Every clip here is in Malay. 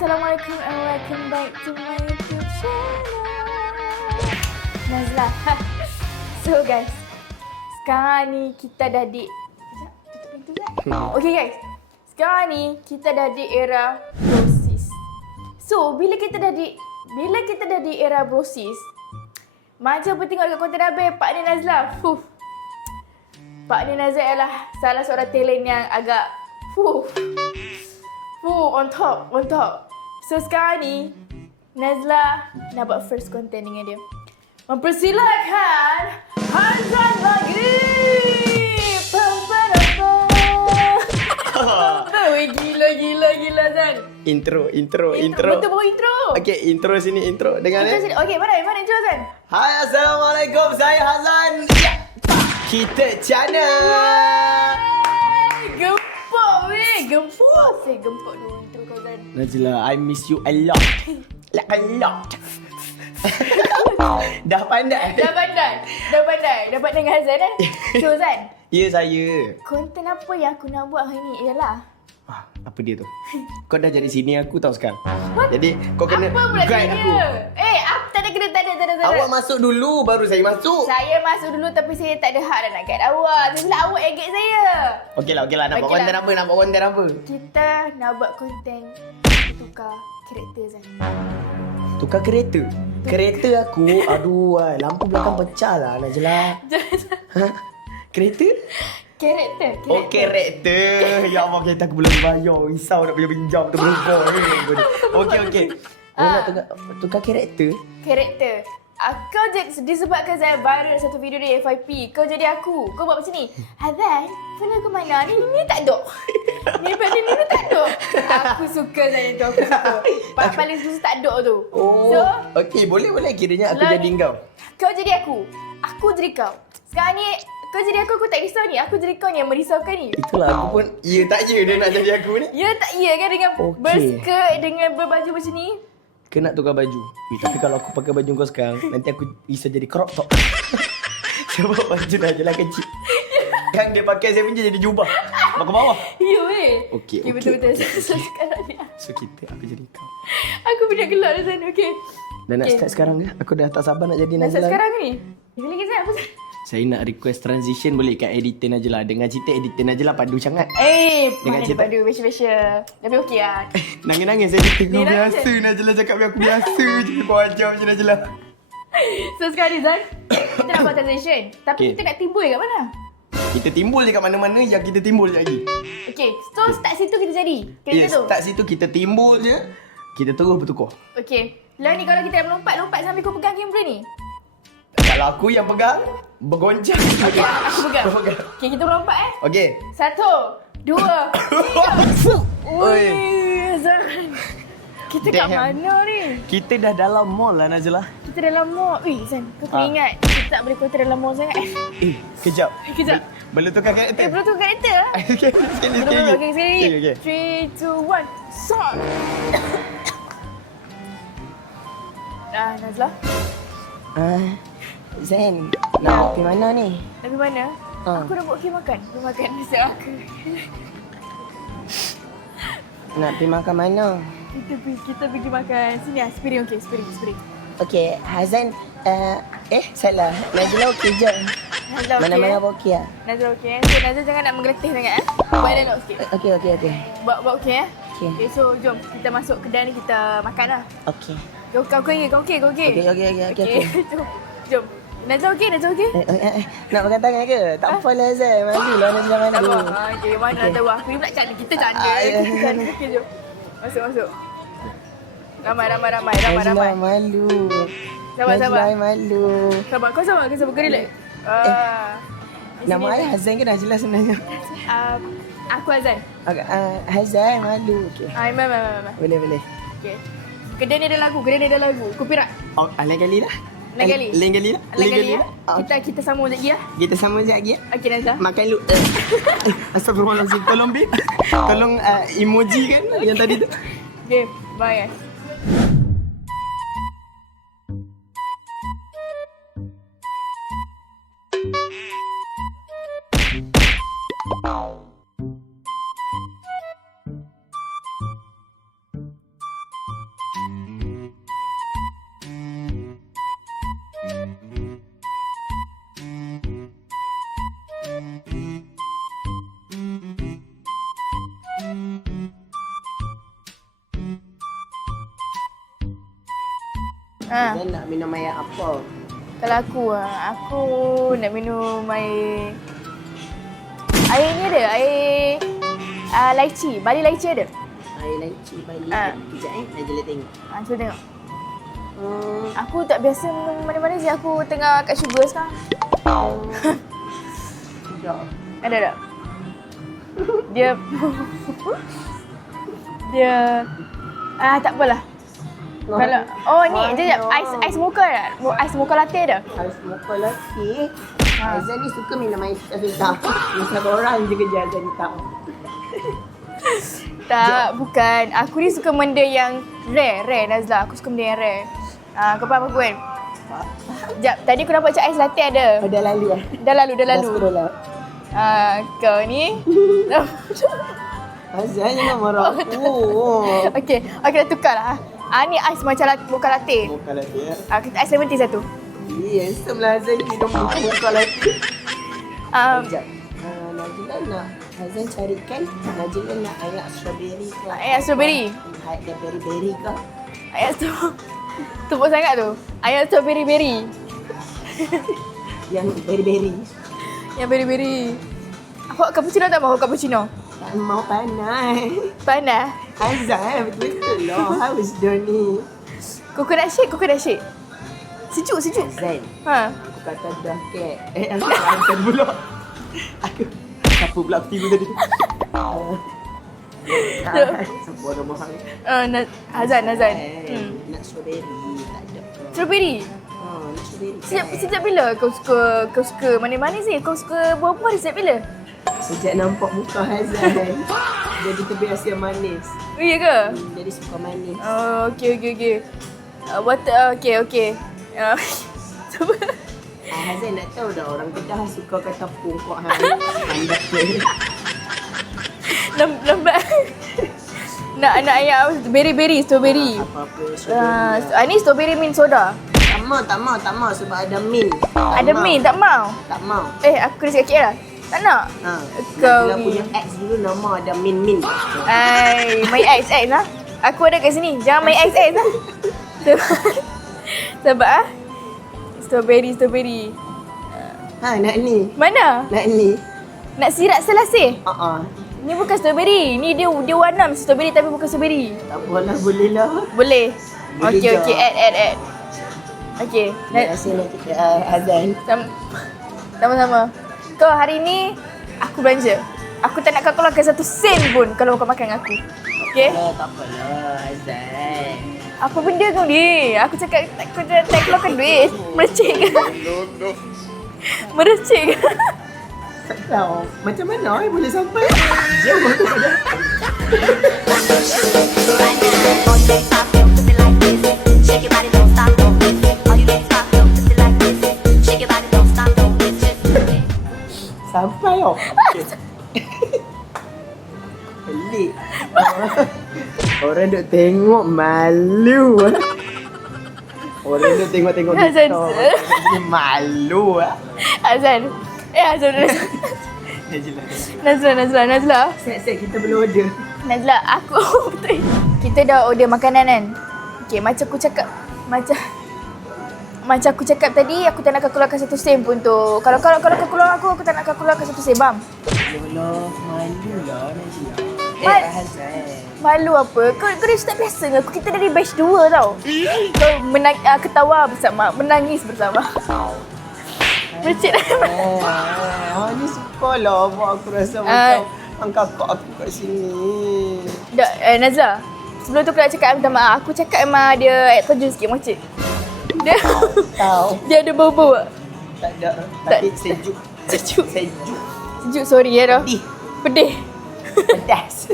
Assalamualaikum and welcome back to my YouTube channel. Nazla. So guys, sekarang ni kita dah di... Sekejap, tutup pintu sekejap. Okay guys, sekarang ni kita dah di era brosis. So, bila kita dah di era brosis, macam pun tengok dekat konten Abel, Pak Ni Nazla. Pak Ni Nazla ialah salah seorang talent yang agak on top. So sekarang ni Nazla nak buat first content dengan dia. Mempersilakan Hazan Maghrib. Gila Zan. Intro. Betul baru intro. Okey, intro sini, intro. Dengar Intro sini. Okey, mana intro Zan? Hai, Assalamualaikum. Saya Hazan. Ya. Kita channel. Gempok dulu intro kau Zan. Najla, I miss you a lot. Like a lot. Dah pandai. Dapat dengan Hazan kan? So Zan. Ya, saya. Konten apa yang aku nak buat hari ni ialah Apa dia tu? Kau dah jadi sini aku tahu sekarang. Jadi kau kena apa pula guide aku. Apa tak ada. Awak masuk dulu baru saya masuk. Saya masuk dulu tapi saya tak ada hak dah nak guide awak. Sebab awak yang guide saya. Okeylah. Nak buat Okeylah. konten apa? Kita nak buat konten tukar karakter Zan. Tukar kereta. Kereta aku, aduh, lampu belakang pecah lah Najla. Ha? Kereta? Karakter. Oh, karakter. Ya Allah, kereta aku belum bayar. Risau nak pinjam tu berubah ni. Okey. Nak tukar karakter? Karakter. Kau disebabkan saya viral satu video di FYP. Kau jadi aku. Kau buat macam ni. Hazan, phone aku mana? Ni tak ada. Ni tak ada. Aku suka saya tu. Aku suka. Paling susah tak ada tu. Oh, So, okey, boleh. Kiranya aku jadi kau. Kau jadi aku. Aku jadi kau. Sekarang ni kau jadi aku tak risau ni. Aku jadi kau ni yang merisaukan ni. Itulah aku pun, ya tak ya dia nak jadi aku ni. Ya tak ya kan dengan Okey. berskirt, dengan berbaju macam ni. Kena tukar baju. Tapi kalau aku pakai baju kau sekarang, nanti aku bisa jadi crop top. Sebab baju Najla kecil. Yang dia pakai saya pun jadi jubah. Pakai bawah. Ya weh. Okey. Betul. So sekarang ni So aku jadi kau. aku punya gelak di sana. Okey. Dan nak Okey. start sekarang ni. Aku dah tak sabar nak jadi Dah Najla. sekarang ni. Bila lagi saya apa? Saya nak request transition boleh kat editor Najla. Dengan cerita editor Najla padu sangat. Mana Dengan cerita- daripada special. Tapi okey lah. Nangis-nangis editor. Kau Dia nangis, biasa Najla cakap biar aku biasa je. Kau ajar macam Najla. So sekarang ni Zan, kita nak buat transition. Tapi Okey. kita nak timbul kat mana? Kita timbul je kat mana-mana yang kita timbul je lagi. Okey, so start situ kita jadi. Kereta Yes, tu. start situ kita timbul je. Kita terus bertukar. Okey. Lah ni kalau kita dah melompat sambil kau pegang kamera ni. Kalau aku yang pegang, bergoncang. Okey, aku pegang. Kau pegang. Okey, kita melompat Okey. 1, 2, 3. Oi. Zan. Kita kat Damn. mana ni? Kita dah dalam mall lah Najla. Kita dalam mall. Zan, kau kena ingat. Kita tak boleh kota dalam mall sangat. Kejap. Kejap. Belum tukar karakter. Belum tu karakter lah. Okey, sekali. Okey, sekali. Okey. 3, 2, 1, start. Nazla. Zain, nak pergi mana ni? Nak pergi mana? Aku dah buat makan. Pergi makan nasi aku. Nak pergi makan mana? Kita pergi makan sini lah. Spiring okey, spiring. Okey, Hazan, salah. Najla okey je. Nazla okey. Mana-mana pun okey lah. Nazla okey. So Nazla jangan nak menggeletih sangat Buat elok sikit. Okey. Buat okey Okey. Okay, so jom kita masuk kedai ni kita makan lah. Okey. Kau okey. Okey. Jom. Nazla okey? Nak makan tangan ke? Tak apalah Hazan, malu lah Najla Tak malu. apa. Okey, mana nak tahu aku ni pula canda. Kita canda. Okey, jom. Masuk. Ramai. Najla malu. Sabar. Najla malu. Sabar. Kau relax. Nama ayah Hazan ke Najla sebenarnya? Aku Azan. Hazan malu. Okey. Memang. Boleh. Okey. Kedai ni ada lagu. Copyright. Oh, lain kali lah. Lain kali lah. Ah, Kita sambung lagi lah. Kita sama je lagi. Okey Nazla. Makan lu. Astagfirullahaladzim. Tolong Bib. Tolong emoji kan yang tadi tu. Okay, bye guys. Ha. Azan nak minum air apa? Kalau aku nak minum air ni ada, air lychee, bali lychee ada. Air lychee balik. Ha. Sekejap Najla tengok. Cuba tengok. Hmm. Aku tak biasa minum manis-manis je, aku tengah kat sugar sekarang. Sekejap. Ada tak? Dia tak apalah. Kalau ni jap ais mocha tak? Ais mocha latte ada? Ais mocha latte. Ha. Azan ni suka minum air susah-susah. Misal orang je kerja Azan ni tahu. Tak, bukan. Aku ni suka benda yang rare Nazla. Aku suka benda yang rare. Kau faham aku kan? Sekejap, tadi aku nampak macam ais latte ada. Oh, dah lalu lah. Dah lalu. scroll lah. Kau ni. Azan jangan marah aku. Okey, dah tukar lah. Ni ais macam mocha latte. Mocha latte ya. Kita ais lemon tea satu. Handsome lah Azan ni minum mocha latte. Sekejap. Najla nak Azan carikan Najla nak air strawberry ke? Air strawberry. Air berry-berry ke? Ayat tu. Tumpuk sangat tu. Ayat strawberry berry. Yang berry-berry. Yang berry-berry. Awak cappuccino tak mahu cappuccino? Tak mau panas. Panas. Azan betul-betul lah. Haus dah ni. Coconut shake. Sejuk. Azan. Aku kata dah kek. Aku hantar pula. Aku apa pula aku tiba tadi. Siapa orang mahal. Hazan. Nak strawberry tak ada. Strawberry. Nak strawberry. Sejak bila kau suka manis-manis ni? Kau suka buah-buah sejak bila? Sejak nampak muka Hazan. Jadi terbiasa manis. Oh, iya ke? Jadi suka manis. Oh, okey. Okey. Hazan nak tahu dah orang Kedah suka kata pungkok handat dia. Lambat. Nak ayam berry strawberry. Apa-apa strawberry. Ni strawberry mint soda. Tak mau sebab ada mint. Ada mint tak mau? Tak mau. Aku dah cakap KL lah. Tak nak. Kau Bila ni. punya ex dulu nama ada mint. My ex lah. Aku ada kat sini. Jangan my ex lah. Sebab strawberry. Nak ni. Mana? Nak ni. Nak sirap selasih? Ni bukan strawberry. Ni dia warna macam strawberry tapi bukan strawberry. Tak apalah, boleh lah. Boleh. Boleh Okey, add. Okey. Terima kasih nak kita Azan. Sama-sama. Kau hari ni aku belanja. Aku tak nak kau keluarkan satu sen pun kalau kau makan dengan aku. Okey? Tak apalah Azan. Apa benda kau ni? Aku cakap aku tak keluarkan duit. Merecik ke? Merecik ke? Tak tahu. Macam mana boleh sampai? Jauh tu pada. Sampai oh. Pelik. Orang duk tengok malu. Orang duk tengok Azan. TikTok. Malu ah. Azan. Nazla. Set kita belum order. Nazla, kita dah order makanan kan? Okay, macam aku cakap tadi, aku tak nak kau keluarkan satu sen pun tu. Kalau kau keluar aku tak nak kau keluarkan satu sen, bang. Yalah, malu lah Najla. Hazan. Malu apa? Kau dah tak biasa dengan aku. Kita dari batch 2 tau. Kau ketawa bersama, menangis bersama. Merecik dah. Ni suka lah buat aku rasa macam kakak aku kat sini. Nazla, sebelum tu aku nak cakap minta maaf. Aku cakap memang dia terjun sikit mocik. Dia ada bau-bau tak? Tak ada. Tapi sejuk. Sejuk, sorry ya dah. Pedih. Pedas.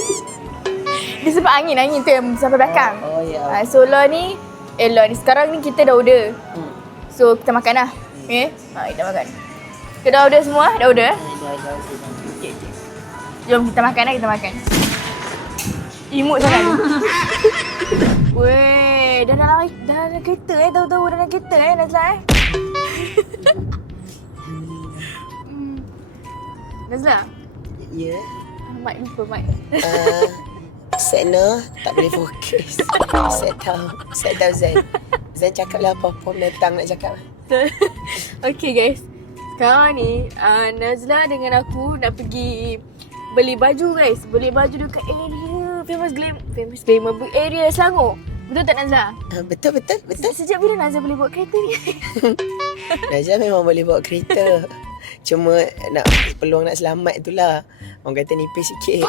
Dia sebab angin tu yang sampai belakang. Oh ya. So lah ni sekarang ni kita dah order. So kita makan lah. Okay? Kita makan. Kita dah order semua? Dah order? Okay. Jom kita makan. Imut sangat ni. Weh, dah dalam kereta tahu-tahu dah dalam kereta Nazla Nazla. Ya. Mic lupa. Set no tak boleh fokus. Set tahu Zen. Zain cakap lah apa-apa datang nak cakap. Okay guys, sekarang ni Nazla dengan aku nak pergi beli baju guys. Beli baju dekat area famous glamour area Selangor. Betul tak Nazla? Betul. Sejak bila Nazla boleh bawa kereta ni? Najla memang boleh bawa kereta. Cuma nak peluang nak selamat itulah. Orang kata nipis sikit.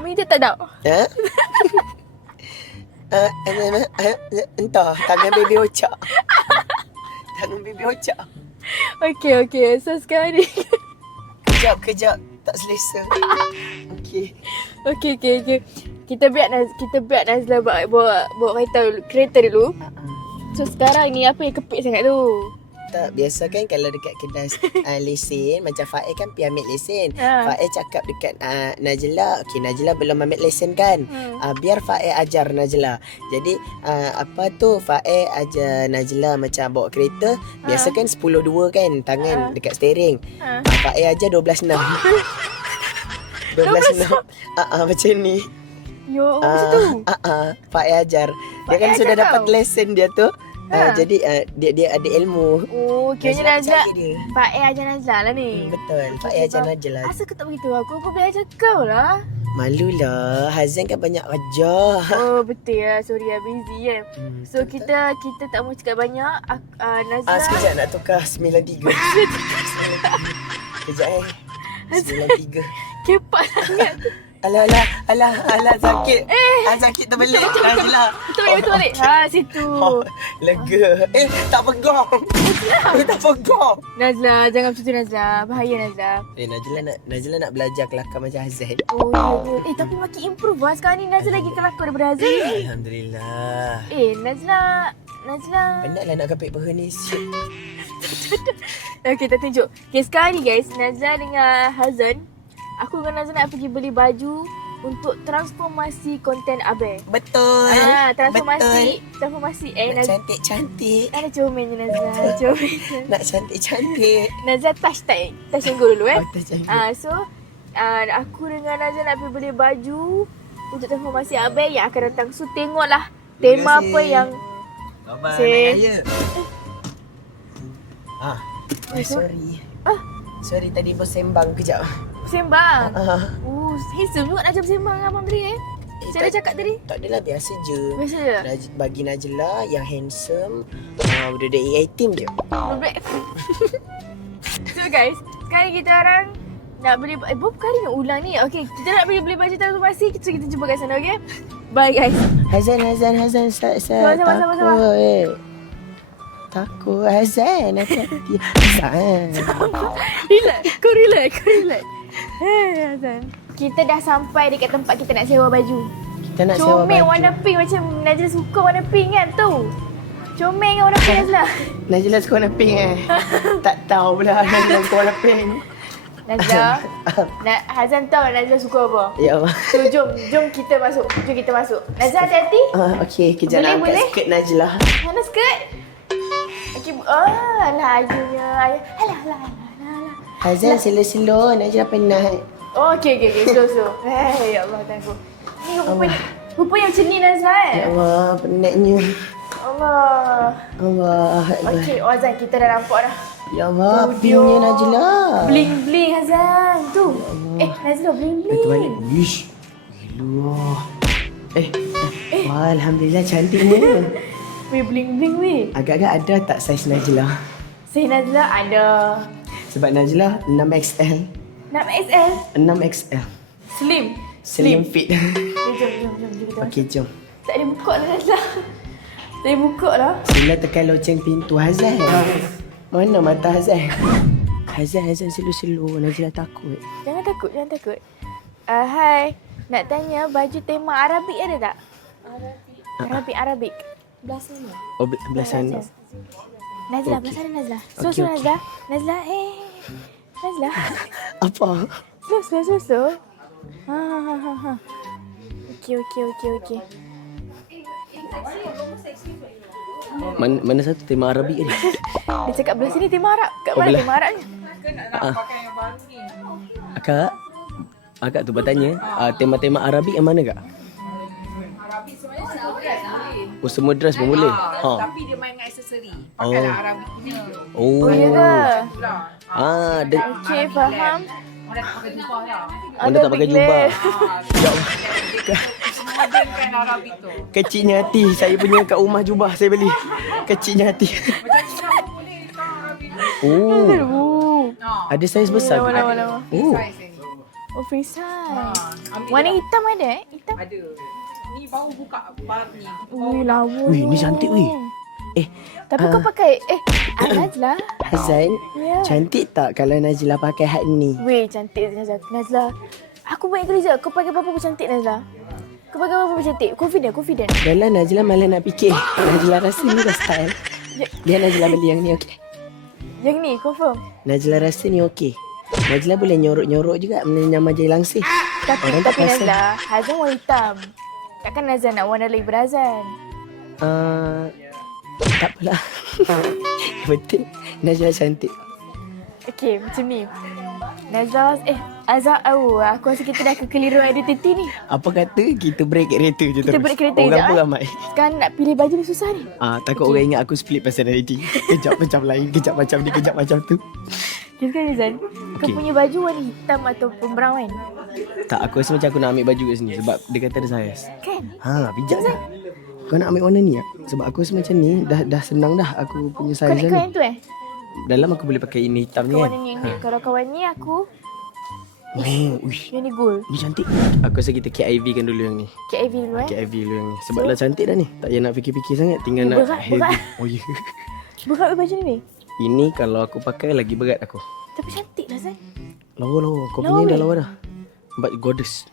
Minta tak tahu. Ha? Entah, tangan baby ocak. Tangan baby ocak. Okay. So sekarang ni Kejap. Tak selesa. Okay. Okay. Kita biar Nazla bawa kereta dulu. So sekarang ni apa yang kepit sangat tu? Tak, biasa kan kalau dekat kedai lesen, macam Faik kan pergi ambil lesen. Faik cakap dekat Najla, okay, Najla belum ambil lesen kan. Biar Faik ajar Najla. Jadi apa tu, Faik ajar Najla macam bawa kereta. Biasa kan 10-2 kan tangan dekat steering. Faik ajar 12-6. 12-6. Macam ni. Yo, macam tu. Faik ajar. Dia kan Faik sudah ajar dapat kau? lesen dia tu. Jadi dia ada ilmu. Oh, kiranya Nazla. percaya dia. Faik ajar Nazla lah ni. Betul. Faik ajar Najla. Asal kau tak beritahu aku? Aku boleh ajar kau lah. Malulah, Hazan kan banyak ajar. Oh, betul lah. Sorry lah, busy kan. So, kita tak mau cakap banyak. Nazla. Sekejap nak tukar 93. Sekejap 93. Kepak sangat tu. Alah sakit. Sakit terbelit. Najla. Betul balik. Situ. Lega. Tak pegang. Tak pegang. Nazla, jangan macam tu Nazla. Bahaya Nazla. Najla nak belajar kelakar macam Hazan. Oh, ya. Tapi makin improve lah. Sekarang ni Nazla lagi kelakar daripada Hazan ni. Alhamdulillah. Nazla. Penatlah nak kapit peha ni. Okay, kita tunjuk. Okay, sekarang ni guys, Nazla dengan Hazan, aku dengan Nazla nak pergi beli baju untuk transformasi konten Abe. Betul. Transformasi. Nak cantik-cantik. Ada comelnya Nazla. Nak cantik-cantik. Nazla touch angle dulu touch angle. So, aku dengan Nazla nak pergi beli baju untuk transformasi Abe yang akan datang. So, tengoklah tema apa yang sorry. Sorry tadi bersembang kejap. Sembang. Handsome juga Najla bersembang dengan abang tadi Macam mana cakap tadi? Tak adalah, biasa je. Biasa je? Bagi Najla yang handsome, budak-budak A-team je. So guys, sekarang kita orang nak beli berapa kali nak ulang ni? Okay, kita nak pergi beli baju transformasi. Kita jumpa kat sana, okay? Bye guys. Hazan, saya takut. Takut Hazan. Relax. Kau relax. Hey Hazan. Kita dah sampai dekat tempat kita nak sewa baju. Kita nak sewa baju. Comel warna pink macam Najla suka warna pink kan tu. Comel dengan warna pink Nazla. Najla suka warna pink Tak tahu pula Najla suka warna pink. Nazla, Hazan tahu Nazla suka apa? Ya Allah. So jom kita masuk. Nazla hati-hati. Okey, kejap nak angkat skirt Najla. Mana skirt? Okey, alah ayunya. Alah. Hazan slow-slow, Najla penat. Okey. Slow. Ya Allah, tangguh. Ni rupanya macam ni Nazla Ya Allah, penatnya. Allah. Okey, Hazan, kita dah nampak dah. Ya Allah, pinknya Najla. Bling Hazan. Tu. Nazla bling. Itu balik. Wish. Gila. Wah, Alhamdulillah cantiknya. Weh, bling weh. Agak-agak ada tak saiz Najla? Saiz Nazla ada. Sebab Najla 6XL. 6XL. 6XL. Slim fit. Jom. Okey, jom. Tak boleh buka lah Nazla. Tak boleh buka lah. Sila tekan loceng pintu Hazan. Mana mata Hazan? Hazan slow-slow. Najla takut. Jangan takut. Hai. Nak tanya baju tema Arabik ada tak? Arabik. Belah sana. Oh, belah sana. Nazla, belah sana Nazla. So, Nazla. Nazla. Apa? Slow. Okey. Mana satu tema Arabik ni? Dia cakap belah sini tema Arab. Kat mana tema Arabnya? Pakai yang baru ni. Akak tu bertanya, tema-tema Arabik yang mana kak? Arabi sebenarnya semua kan. Oh, semua dress pun boleh. Tapi dia main dengan aksesori. Pakailah Arabic punya. Oh. Oh, ya ke? Itulah. Dia Okay, faham. Orang tak pakai jubah dah. Orang tak pakai jubah. Modern kan Arabic tu. Kecilnya hati. Saya punya kat rumah jubah saya beli. Kecilnya hati. Macam Cina pun boleh sekarang Arabic. Oh. Ada saiz besar. Lawa. Oh. Size ni. Oh, free size. Ambil Warna dah. hitam ada Hitam. Ada. Ni baru buka bar ni. Ui, lawa. Wih, ni cantik weh. Tapi kau pakai Najla. Hazan, Ya. cantik tak kalau Najla pakai hat ni? Weh, cantik Najla. Aku banyak kerja. Kau pakai apa-apa pun cantik Najla. Kau pakai apa-apa pun cantik. Confident. Dah lah Najla malah nak fikir. Najla rasa ni dah style. Biar Najla beli yang ni okey. Yang ni, confirm. Najla rasa ni okey. Najla boleh nyorok-nyorok juga menyamar je langsir. Tapi Orang tak perasan. Najla, Hazan warna hitam. Takkan Nazan nak warna lagi berazan. Tak apalah. Betul. Najla cantik. Okay, macam ni. Nazla, Azhar, aku rasa kita dah kekeliruan identiti ni. Apa kata kita break kereta je terus. Kita break kereta Orang sekejap, pun eh. ramai. Sekarang nak pilih baju ni susah ni. Takut orang ingat aku split personality. Kejap macam lain, kejap macam ni, kejap macam tu. Okay, sekarang Nazan, kau Okay. punya baju warna hitam ataupun brown kan? Tak, aku rasa macam aku nak ambil baju kat sini sebab dia kata ada saiz. Kan? Bijak dah. Kau nak ambil warna ni tak? Sebab aku rasa macam ni dah senang dah aku punya Kau saiz nak dah kau yang ni. tu Dalam aku boleh pakai ini hitam ni Kau kan. warna ni. Kalau kau warna ni aku, Uish. yang ni gold. Ni cantik. Aku rasa kita KIV kan dulu yang ni. KIV dulu KIV dulu yang ni. Sebab dah cantik dah ni. Tak payah nak fikir-fikir sangat. Tinggal nak Berat. Oh ya. Berat baju ni weh. Ini kalau aku pakai lagi berat aku. Tapi cantik lah Zan. Lawa. Kau Lawa, punya dah weh. lawa dah. But goddess.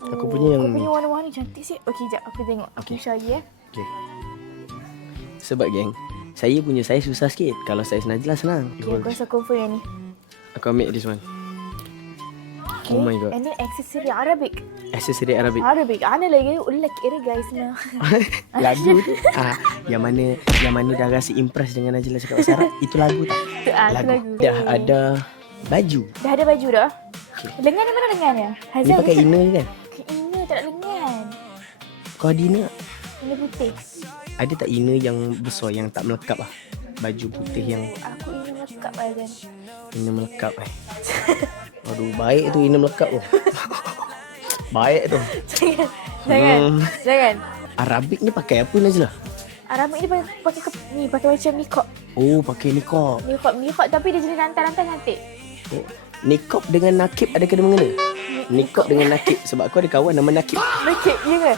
Aku punya yang Kau ni. punya warna-warna cantik sih. Okey, jap aku tengok. Aku share lagi Okay. Sebab geng, saya punya saiz susah sikit. Kalau saiz Najla senang. Okay, aku rasa confirm yang ni. Aku ambil this one. Okay. Oh my god. And then aksesori Arabic. Aksesori Arabic. Ana lagi ulak era guys na. Lagu tu yang mana dah rasa impress dengan Najla cakap bahasa Arab. Itu lagu tak? Tu lagu. Dah ada baju. Dah ada baju dah. Lengan ni mana lengan ya? Ni pakai inner kan? Inner tak ada lengan. Kau ada inner tak? Inner putih. Ada tak inner yang besar yang tak melekap lah? Baju putih yang Aku inner makeup lah kan. inner melekap Aduh, baik tu inner melekap tu. Baik tu. Jangan. Arabic ni pakai apa Najla? Arabic ni pakai macam niqab. Oh, pakai niqab. Niqab tapi dia jenis rantai-rantai cantik. Oh, niqab dengan nakib ada kena mengena? Niqab dengan nakib. Sebab aku ada kawan nama nakib. Nakib, ya ke?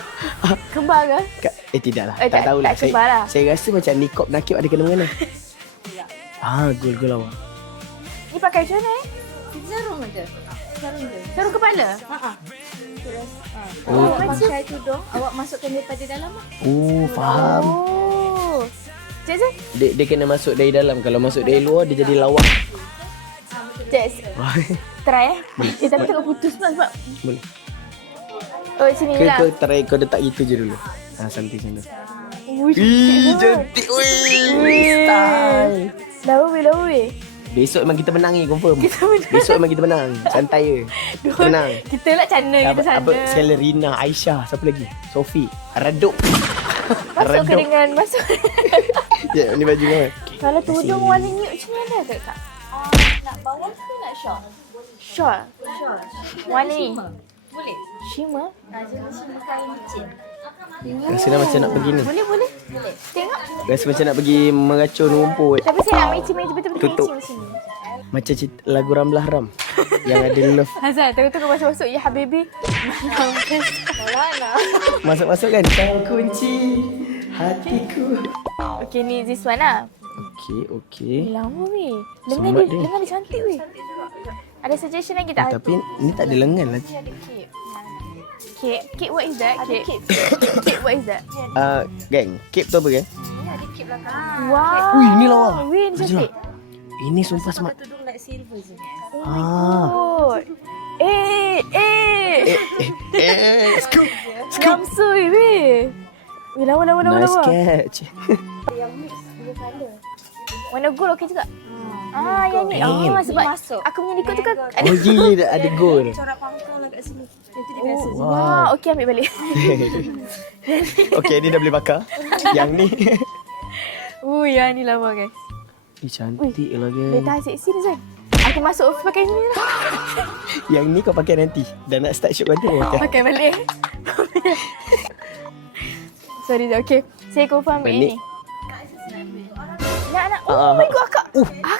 Kembar ke? Tidaklah. Eh, tak tahulah. tak kembar lah. Saya rasa macam niqab nakib ada kena mengena. Gol awak. Ni pakai macam mana Sarung je. Sarung kepala? Oh, Pakai tudung, awak masukkan daripada dalam lah. faham. Oh. Cik. Dia kena masuk dari dalam. Kalau masuk dari luar dia jadi lawak. Try tapi tengok putus pula sebab Boleh. oh sini lah. Kau try kau letak gitu je dulu. Santai. Ih, Cantik weh. Style. Lawa weh. Besok memang kita menang ni confirm. Besok memang kita menang. Santai je. Kita menang. Kita lah channel kita sana. Apa Celerina, Aisyah, siapa lagi? Sofi, Raduk. Masuk ke dengan masuk. Ya, ni baju kan. Kalau tudung warna ni macam mana kak? Nak bawah ke nak short? Short. Warna ni. Boleh. Shimmer. Jenis shimmer kain licin. Rasa dah macam nak pergi ni. Boleh. Tengok. Rasa macam nak pergi meracun rumput. Tapi saya nak matching betul-betul Tutup. matching sini. Macam cerita lagu Ramlah Ram yang ada love. Hazan, tengok masuk-masuk ya habibi. Masuk-masuk kan? Kau kunci hatiku. Okay, ni this one lah. Okey. Lama weh. Semat dia. Lengan dia cantik weh. Ada suggestion lagi tak? Tapi ni tak ada lengan lah. Cape, what is that? Cape, what is that? Geng, cape tu apa kan? Wow. Ui, ni lawa. Weh, ni cantik. Ini sumpah smart. Tudung like silver je. Oh. Scoop. Gamsui weh. Weh, lawa. Nice catch. Warna gold okey juga. Yang ni. Sebab masuk. aku punya ikut tu kan ada. Oh, dia ada gol. Corak pangkal lah kat sini. Itu dia biasa. Wah, okey ambil balik. Okey, ni dah boleh bakar. Yang ni. Yang ni lawa guys. Cantik lah Dia kan. tahan seksi tu Zan. Aku masuk office pakai ni lah. Yang ni kau pakai nanti. Dah nak start shoot kau pakai. Pakai balik. Sorry Zan. Okay. Saya confirm ambil Balik. ni. Nak. Oh my god akak.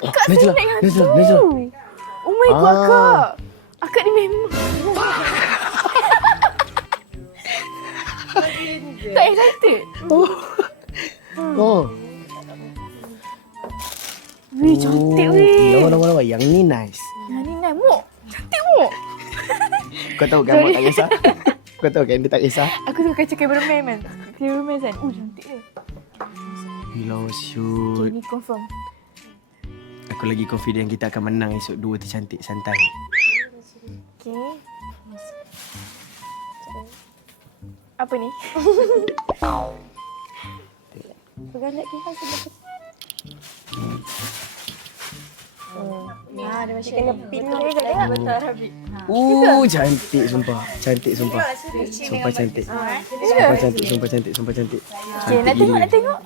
Akak Najla, senang yang Najla, tu. Najla. Oh my god akak. Akak ni memang. Tak excited. Oh. Wih cantik wih. Lawa. Yang ni nice. Yang ni nice mok. Cantik mok. Kau tahu kan Mak tak kisah? Kau tahu kan dia tak kisah? Aku suka cakap bermain man. Dia bermain Zan. Cantik dia. Lawa Okay, shoot. ni confirm. Aku lagi confident kita akan menang esok. Dua tercantik santai. Okay. Apa ni? Pegang tak kira sebab Dia macam kena pin tu. betul Arabic. Cantik sumpah. Cantik sumpah. Sumpah cantik. Sumpah cantik. Okay, nak tengok, nak tengok.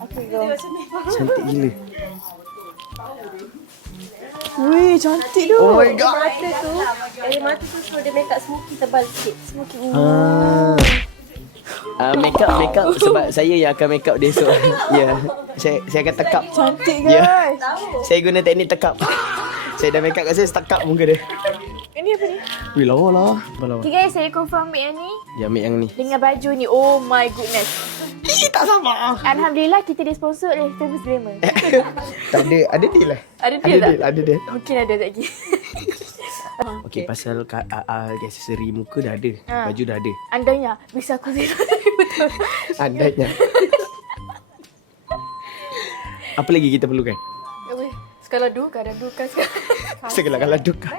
Cantik gila. Wih, cantik tu. Oh my god. Mata tu, mata tu suruh dia make up smoky tebal sikit. Smoky. Make up sebab saya yang akan make up dia esok. Ya. Saya akan tekap. Cantik Ya. guys. Saya guna teknik tekap. Saya dah make up kat saya tekap muka dia. Ini apa ni? Wih, lawa lah. Okay guys, saya confirm ambil yang ni. Ya, ambil yang ni. Dengan baju ni. Oh my goodness. Tak sama. Alhamdulillah kita disponsor oleh Famous Glamour. Tak ada. Ada deal lah. Ada deal tak? Ada deal. Mungkin ada tak lagi. Okey, pasal aksesori muka dah ada. Baju dah ada. Andainya bisa aku tengok betul. Andainya. Apa lagi kita perlukan? Skala duka dan duka Segala-gala duka.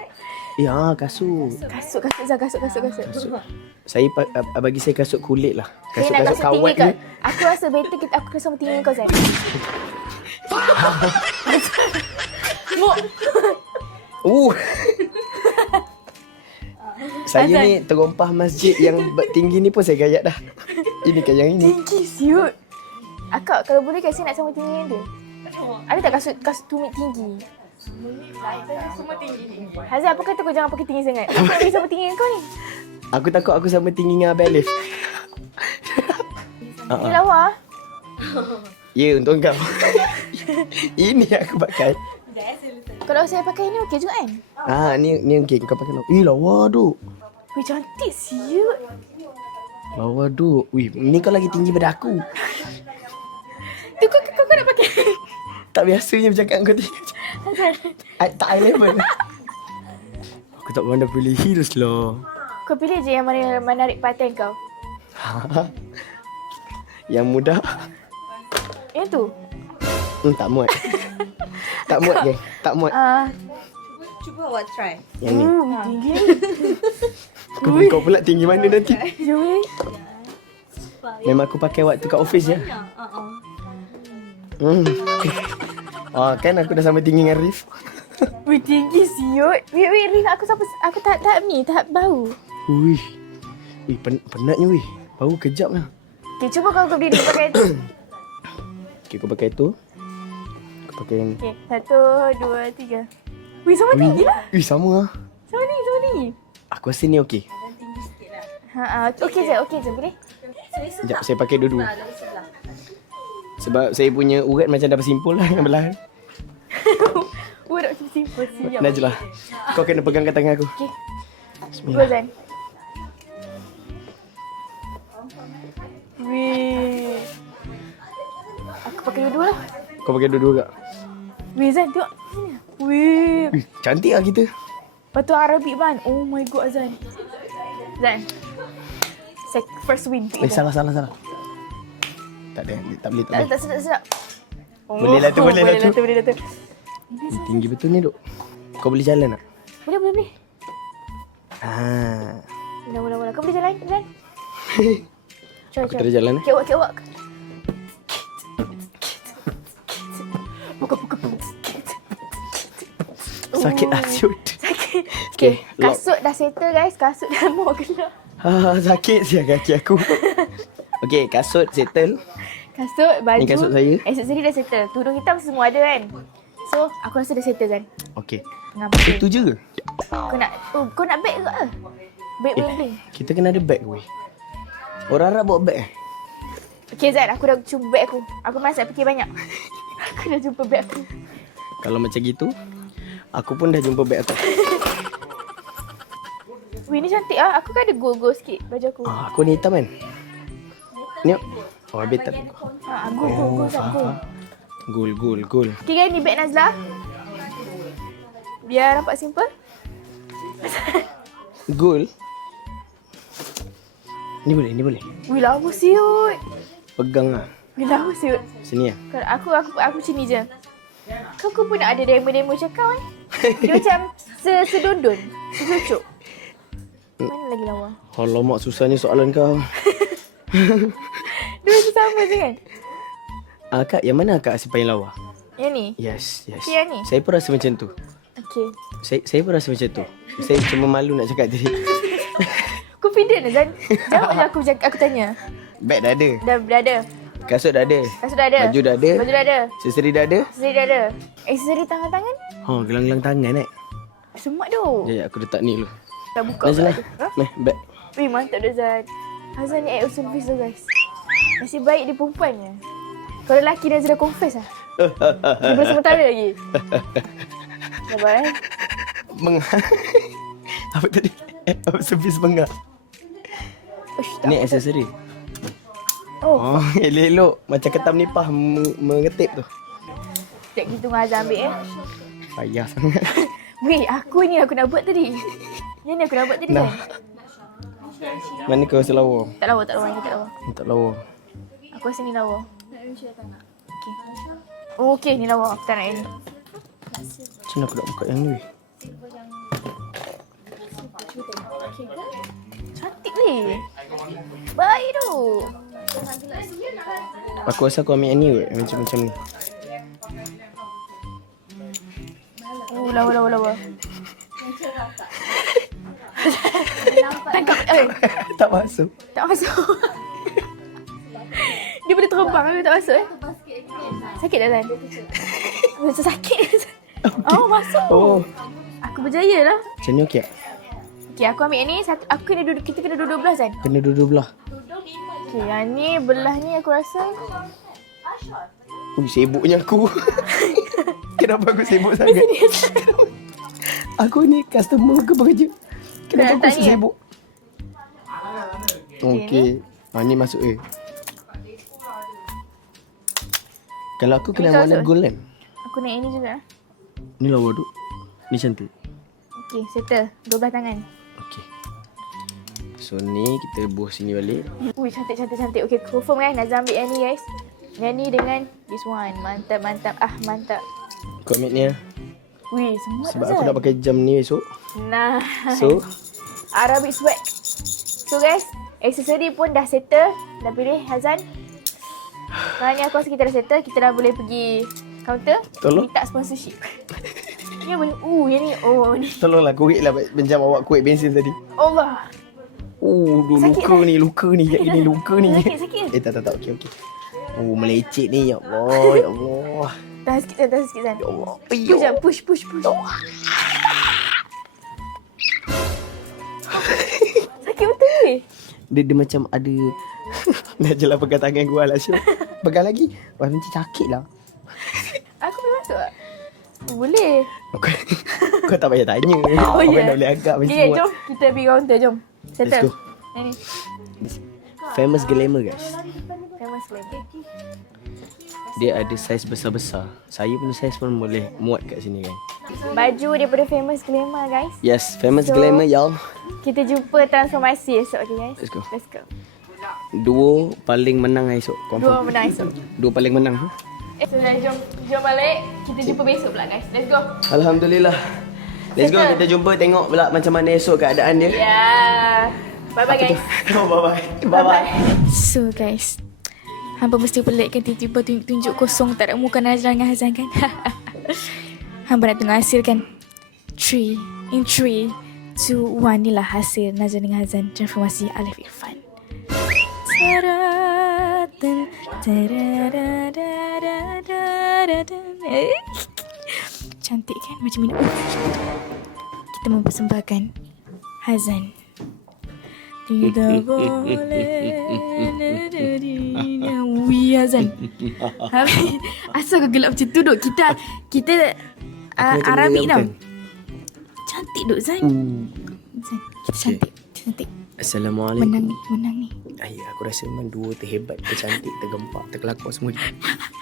Ya, kasut. Kasut Zah, kasut. Saya bagi saya kasut kulit lah. Saya nak Kasut-kasut kasut tinggi kawat kau. ni. Aku rasa better aku kena sama tinggi kau Zan. Mok. Saya ni terompah masjid yang tinggi ni pun saya gayak dah. Ini kan yang ini. Tinggi siut. Akak kalau boleh kan saya nak sama tinggi dengan dia. Ada tak kasut tumit tinggi? Semua tinggi. Hazal, apa kata kau jangan pakai tinggi sangat? Aku nak sama tinggi dengan kau ni. Aku takut aku sama tinggi dengan Abel Alif. Ni lawa. Ya, untuk kau. Ini aku pakai. Kalau saya pakai ni okey juga kan? Ni okey. Kau pakai lawa. Lawa duk. Weh, cantik siut. Lawa duk. Wih, ni kau lagi tinggi daripada aku. Tu kau nak pakai. Tak biasanya bercakap kau tinggi. Tak eye level. Aku tak pandai pilih heels lah. Kau pilih je yang mana menarik perhatian kau. Yang mudah. Yang tu. Tak muat. Tak muat ke? Tak muat. Cuba awak try. Yang ni. Tinggi. Kau pula tinggi mana nanti? Jom ni. Memang aku pakai waktu kat office je. Kan aku dah sama tinggi dengan Rif. Weh, tinggi siut. Weh, Rif, aku tahap ni, tahap bau. Wih, penatnya wih. Bau kejap lah. Okay, cuba kau berdiri pakai tu. Okay, aku pakai tu. Aku pakai yang ni. Okay, 1, 2, 3. Weh, sama tinggi lah. Sama lah. Sama tinggi. Aku rasa ni okey. Okey je, boleh? Sekejap, saya pakai dua-dua. Sebab saya punya urat macam dah bersimpul lah yang belah. Urat macam simple siap. Najlah, kau kena pegangkan tangan aku. Okay. Bismillah. Zan. Weh. Aku pakai dua-dua lah. Kau pakai dua-dua kak? Weh, Zan, tengok. Weh. Cantik lah kita. Lepas tu Arabic ban. Oh my god, Zan. Zan. First win. Salah. Tak ada, tak boleh. Tak sedap. Boleh lah tu. Boleh lah tu. Tinggi betul ni duk. Kau boleh jalan tak? Boleh. Ah. Mula. Kau boleh jalan? Aku terus jalan. Okay, awak. Sakit lah siut. Okay, lock. kasut dah settle guys. Kasut dah mau gelap. Sakit siap kaki aku. Okay, kasut settle. Kasut, baju. Ni kasut saya. Aksesori dah settle. Tudung hitam semua ada kan. So, aku rasa dah settle kan. Okay. Ngapa? Itu je ke? Kau nak bag ke? Bag bling-bling. Kita kena ada bag weh. Orang Arab bawa bag. Okay Zat, aku dah jumpa bag aku. Aku malas nak fikir banyak. Aku dah jumpa bag aku. Kalau macam gitu, aku pun dah jumpa bag aku. Weh, ni cantik ah. Aku kan ada gold-gold sikit baju aku. Aku ni hitam kan? Ni. Oh, habis tak. Gold Zat, gold. Gul. Okay guys, ni bag Nazla. Biar nampak simple. Gul. Ni boleh. Weh, lama siut. Pegang lah. Weh, lama siut. Sini lah. Kalau aku macam ni je. Kau pun nak ada demo macam kau eh. Dia macam sedondon. Secucuk. Mana lagi lawa? Alamak, susahnya soalan kau. Dua sama je kan? Kak, yang mana Kak rasa paling lawa? Yang ni? Yes. Yang ni? Saya pun rasa macam tu. Okay. Saya pun rasa macam tu. Saya cuma malu nak cakap tadi. Confident Zan. Jawab je aku tanya. Bag dah ada. Dah ada. Kasut dah ada. Kasut dah ada. Baju dah ada. Baju dah ada. Aksesori dah ada. Aksesori dah ada. Aksesori tangan-tangan? Gelang-gelang tangan Semak tu. Sekejap, aku letak ni dulu. Dah buka Nazla. pula tu. Ha? Meh, bag. Weh, mantap dah Zan. Hazan ni act of service tu guys. Nasib baik dia perempuan je. Kalau lelaki Nazla dah confess lah. Dia boleh sementara lagi. Sabar eh. Apa tadi? Servis bengak. Ush, tak Ni apa. aksesori. Oh, Elok-elok. Macam ketam nipah mengetip tu. sekejap gitu dengan Hazan ambil eh. Payah sangat. Weh, aku nak buat tadi. Yang ni aku nak buat tadi Nah. kan? Mana kau rasa lawa? Tak lawa. Ni tak lawa. Tak lawa. Aku rasa ni lawa. Okay. Oh, okay. Ni lawa. Aku tak nak yang ni. Macam mana aku nak buka yang ni? Cantik weh. Baik tu. Aku rasa aku ambil yang ni weh. Macam ni. Oh, lawa. Tangkap. Tak masuk. Tak masuk. Dia boleh terbang tapi tak masuk eh. Sakit tak Zan? Macam sakit. Oh, masuk. Oh. Aku berjaya lah. Macam ni okey tak? Okay, aku ambil yang ni. Aku kena duduk. Kita kena duduk belah Zan. Kena dua-dua belah. Okay, yang ni belah ni aku rasa. Sibuknya aku. Kenapa aku sibuk sangat? Aku ni customer ke pekerja? Kenapa aku Nak letak ni? sibuk? Okey. Ni masuk Kalau aku kena Ni warna masuk. gold kan? Aku nak yang ni juga. Ni lawa tu. Ni cantik. Okay, settle. 12 tangan. Okey. So ni kita buah sini balik. Ui, cantik. Okay, confirm kan Nazam ambil yang ni guys. Yang ni dengan this one. Mantap. Mantap. Kau ambil ni lah. Ui, semua Sebab aku nak pakai jam ni esok. Nah. So, Arabic swag. So guys, aksesori pun dah settle. Dah pilih Hazan. Sekarang ni aku rasa kita dah settle. Kita dah boleh pergi counter. Tolong. Minta sponsorship. Yang boleh. Yang ni. Oh, ni. tolonglah kuih lah pinjam awak kuih bensin tadi. Allah. Sakit Luka ni. Kat ini luka ni. Sakit. Tak. Okey. Melecet ni. Ya Allah. Tahan sikit Zan. Ya Allah. Push. Sakit betul weh. Dia macam ada. Dah je lah pegang tangan gua lah Syul. Pegang lagi. Wah nanti sakit lah. Aku boleh masuk tak? Boleh. Kau tak payah tanya. Oh Kau ya. dah boleh agak macam Okay, buat. jom. Kita pergi counter, jom. Settle. Let's go. Ni. Famous Glamour guys. Famous lagi. Dia ada saiz besar-besar. Saya punya saiz pun boleh muat kat sini kan. Baju daripada Famous Glamour guys. Yes, Famous So- Glamour y'all. Kita jumpa transformasi esok, okay guys? Let's go. Let's go. Duo paling menang esok. Dua Confirm. menang esok. Duo paling menang. So dah jom balik. Kita jumpa besok pula guys. Let's go. Alhamdulillah. Let's go, Settle. kita jumpa tengok pula macam mana esok keadaan dia. Yeah. Bye-bye guys. Bye-bye. So guys, hampa mesti pelik kan tiba-tiba tunjuk kosong tak ada muka Nazla dengan Hazan kan. Hampa nak tengok hasil kan. 3, 2, 1. Inilah hasil Nazla dengan Hazan transformasi Alif Irfan. Taratan, taradadadadadadadadad. Cantik kan macam ini. Kita mempersembahkan Hazan. Tidak boleh Wih Hazan. Asal kau gelap macam tu duk. Kita Arabik tau. Cantik duk Zan. Zan, kita cantik. Kita cantik. Assalamualaikum. Menang ni. Ay, aku rasa memang dua terhebat, tercantik, tergempak, terkelakar semua.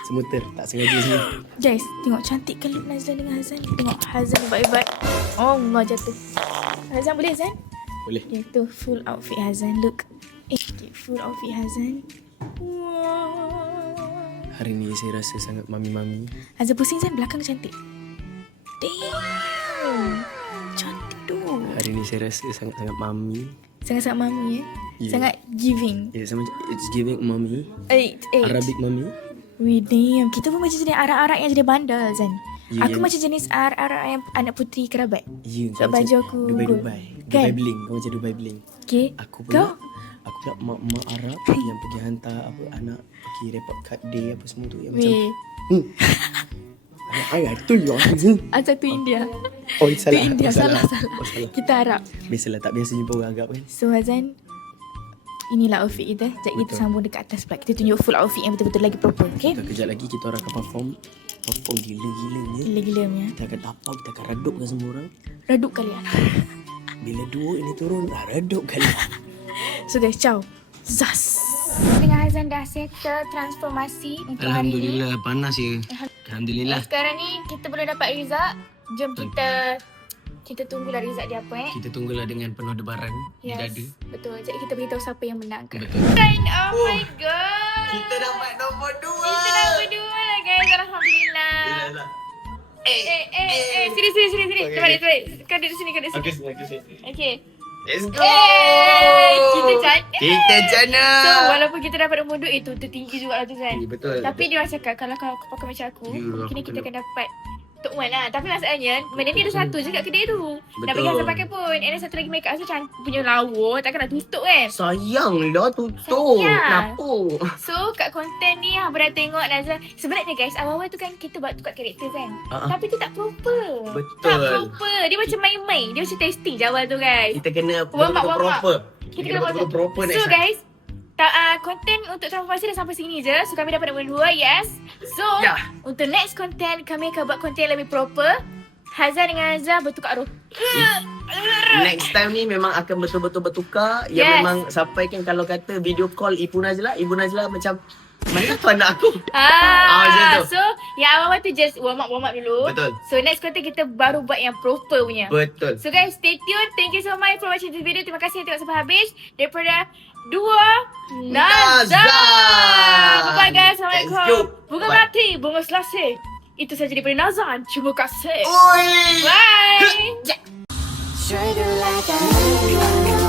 Semua tak sengaja semua. Guys, tengok cantik kan Nazla dengan Hazan. Tengok Hazan baik-baik. Oh, Allah jatuh. Hazan boleh Hazan? Boleh. Itu full outfit Hazan. Look. Okay, full outfit Hazan. Wow. Hari ni saya rasa sangat mami-mami. Hazan pusing Zan, belakang cantik. Damn. Cantik tu. Hari ni saya rasa sangat-sangat mami. Sangat-sangat mami Yeah. Sangat giving. Ya, sama it's giving mami. Arabic mami. Wih, damn. Kita pun macam jenis arak-arak yang jadi bandel Zan. Ya, Aku yang- macam jenis arak-arak yang anak puteri kerabat. Ya, Sebab kau baju macam aku Dubai gold. Dubai. Kan? Dubai bling. Kau macam Dubai bling. Okay. Aku Kau? pula mak-mak Arab yang pergi hantar apa anak pergi report card day apa semua tu yang macam Weh. anak ayah tu ya. Asal tu India. Oh, Tu salah. India. Oh, Salah. Oh, salah. Kita Arab. Biasalah tak biasa jumpa orang Arab kan. So Hazan, inilah outfit kita. Sekejap kita Betul. sambung dekat atas pula. Kita tunjuk full outfit yang betul-betul lagi proper. Okay? Kejap lagi kita orang akan perform gila-gilanya. Gila-gila punya. Kita akan tapak, kita akan redupkan semua orang. Redup kalian. Bila dua ini turun, redup kali. So guys, ciao. Zas. Dengan Hazan dah settle transformasi untuk hari ni. panas ya. Alhamdulillah. Sekarang ni kita belum dapat result. Jom kita tunggulah result dia apa Kita tunggulah dengan penuh debaran di Yes, dada. betul. Jadi kita beritahu siapa yang menang kan. Betul. Oh my god. Kita dapat nombor 2. Kita dah berdua lah guys. Alhamdulillah. Sini. Terbalik. Kau duduk sini. Okay. Let's go. Kita cantik. Kita jana. So walaupun kita dapat nombor 2 itu tertinggi juga lah tu kan. Betul. Tapi dia orang cakap kalau kau pakai macam aku, Ya, mungkin kita betul. akan dapat Tok Wan lah. Tapi masalahnya benda ni ada satu je kat kedai tu. Nak bagi Betul. Hazan pakai pun. And then satu lagi make up tu punya lawa. Takkan nak tutup kan. Sayanglah tutup. Sayang. Kenapa? So kat konten ni hang dah tengok Nazla. Sebenarnya guys, awal-awal tu kan kita buat tukar karakter kan. Tapi tu tak proper. Betul. Tak proper. Dia macam main-main. Dia macam testing je awal tu guys. Kita kena Warm up. proper. Kita kena kena proper So next time. guys, konten untuk transformasi dah sampai sini je. So kami dapat nombor 2, yes. So Ya. untuk next konten kami akan buat konten yang lebih proper. Hazan dengan Azra bertukar roh. Next time ni memang akan betul-betul bertukar. Yang Yes. memang sampaikan kalau kata video call Ibu Nazla macam mana tu anak aku? macam tu. So yang awal-awal tu just warm up dulu. Betul. So next konten kita baru buat yang proper punya. Betul. So guys, stay tune. Thank you so much for watching this video. Terima kasih yang tengok sampai habis. Daripada Dua Nazla. Bye-bye guys. Assalamualaikum. Let's go. Bunga Bye. mati, bunga selasih. Itu saja daripada Nazla. Terima kasih. Oi. Bye. Straight like a